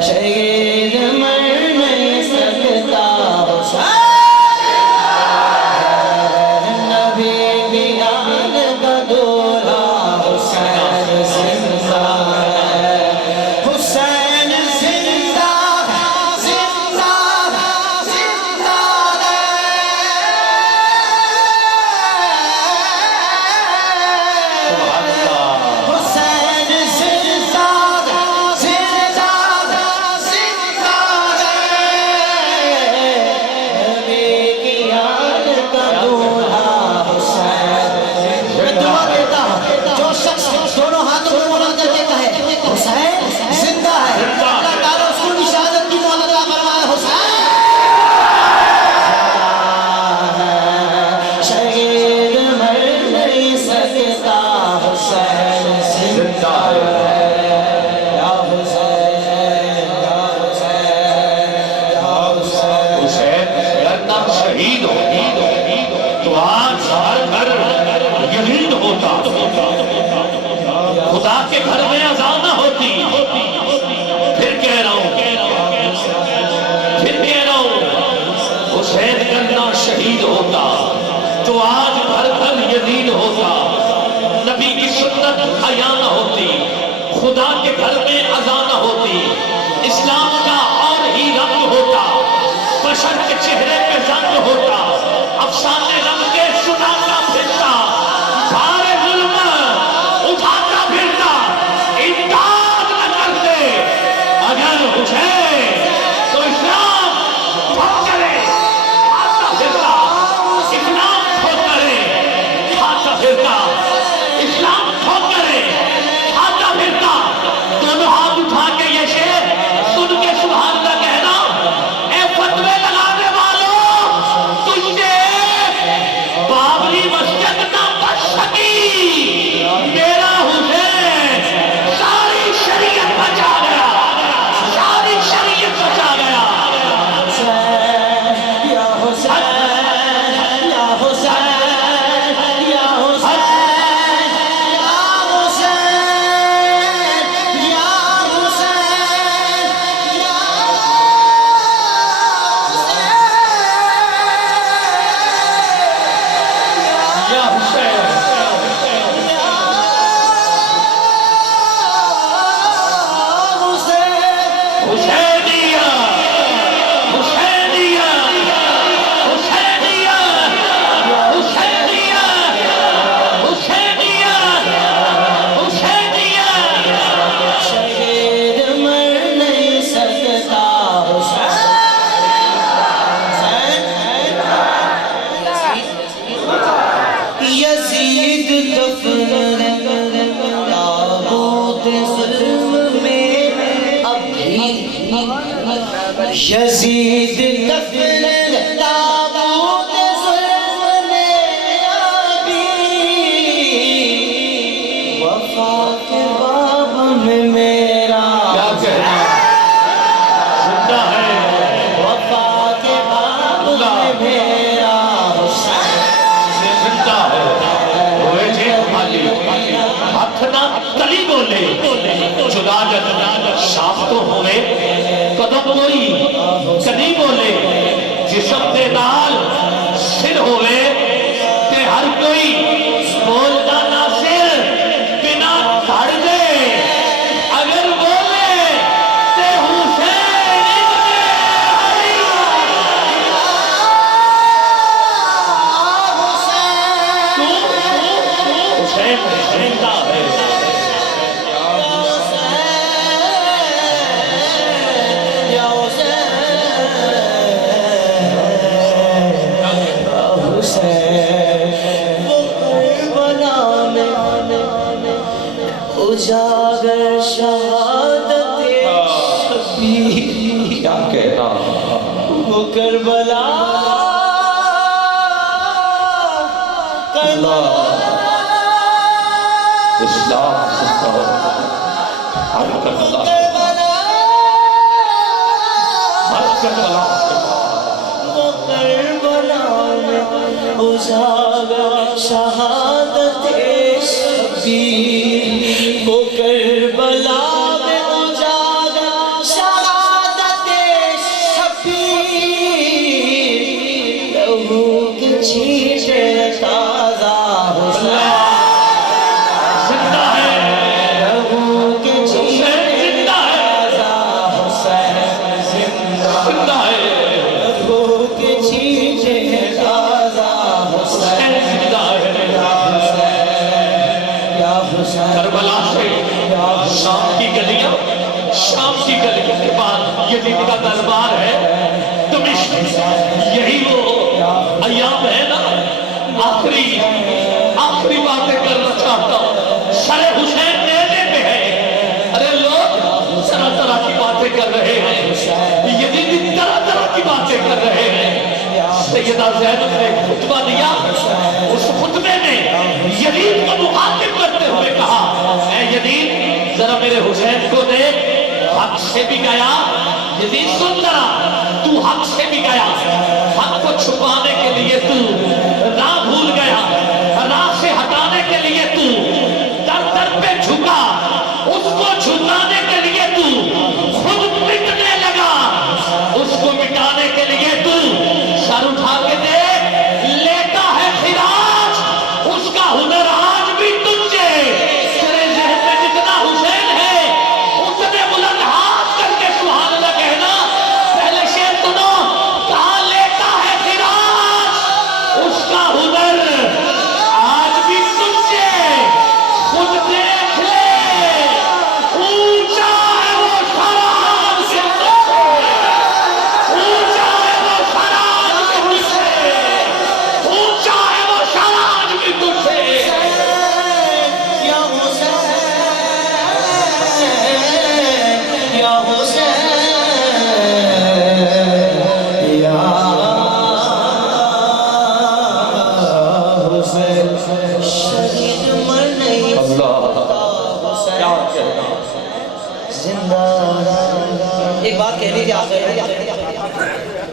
شہید مر نہیں سکتا نبی بیان کا دولہا حسین زندہ ہے حسین زندہ ہے زندہ ہے زندہ ہے حسین زندہ خدا کے گھر میں اذان نہ ہوتی پھر کہہ رہا ہوں حسین کرنا شہید ہوتا تو آج گھر گھر یزید ہوتا نبی کی سنت حیا نہ ہوتی خدا کے گھر میں اذان نہ ہوتی اسلام کا اور ہی رنگ ہوتا بشر کے چہرے پہ زنگ ہوتا افسانے رنگ کے سناتا پھرتا سارے ظلم اٹھاتا پھرتا امداد نہ کرتے اگر حسین تو اسلام ٹھوک کرے کھاتا پھرتا اسلام ٹھوک کرے کھاتا پھرتا اسلام ٹھوک کرے کھاتا پھرتا دونوں ہاتھ اٹھا کے یہ شعر سن کے سبحان اللہ کہنا اے فتوے لگانے والوں تجھ سے بابری مسجد نہ بچ سکی میرا حسین ساری شریعت بچا گیا ساری شریعت بچا گیا یا حسین یا حسین یا حسین یا حسین یا حسین یا یا حسین حسینیہ حسینیہ حسینیہ حسینیہ حسینیہ حسینیہ شہید مر نہیں سکتا یزید دفن تابوت ظلم میں ابھی یزید دفن تابوت ظلم میں ابھی وفا کے باب میں میرا کیا کہنا زندہ ہے وفا کے باب میں میرا زندہ ہے ہوئے جے خالی ہاتھ نہ تلی بولے جدا جد شاپ تو ہوئے قدم کوئی کدی بولے جسم دے نال سر ہوئے تے ہر کوئی بولتا نہ سر بنا دھڑ دے اگر بولے تے حسین ابن علی حسین زندہ ہے یا حسین وہ کربلا میں اجاگر شہادت شبیر کیا کہنا وہ کربلا اسلام زندہ ہے ہر کربلا ہر کربلا وہ کربلا میں اجاگر شہادت شبیر وہ کربلا میں گلیاں شام کی گلیوں کے بعد یزید کا دربار ہے دمشق یہی وہ ایام ہے نا آخری باتیں کرنا چاہتا ہوں سر حسین نیزے پہ ہے ارے لوگ طرح طرح کی باتیں کر رہے ہیں یزید طرح طرح کی باتیں کر رہے ہیں سیدہ زینب نے خطبہ دیا اس خطبے میں یزید کو مخاطب کرتے ہوئے کہا اے یزید ذرا میرے حسین کو دیکھ حق سے بھی گیا یزید سن ذرا تو حق سے بھی گیا حق کو چھپانے کے لیے تو راہ بھول گیا راہ سے ہٹانے کے لیے تو در در پہ جھکا اس کو جھکانے کے لیے تو خود مٹنے لگا اس کو مٹانے کے لیے تو سر اٹھا کے دیکھ لیتا ہے خراج اس کا ہنر آج بھی تجھے تیرے ذہن میں جتنا حسین ہے اتنے بلند ہاتھ کر کے سبحان اللہ کہنا پہلے شعر سنو کہاں لیتا ہے خراج اس کا ہنر آج بھی تجھے خود دیکھ لے اونچا ہے وہ شراب سے اونچا ہے وہ شراب بھی تجھ سے اونچا ہے وہ شراب بھی تجھ سے یا حسین یا حسین یا حسین شہید مر نہیں کیا کہنا زندہ ایک بات کہہ لیجیے آپ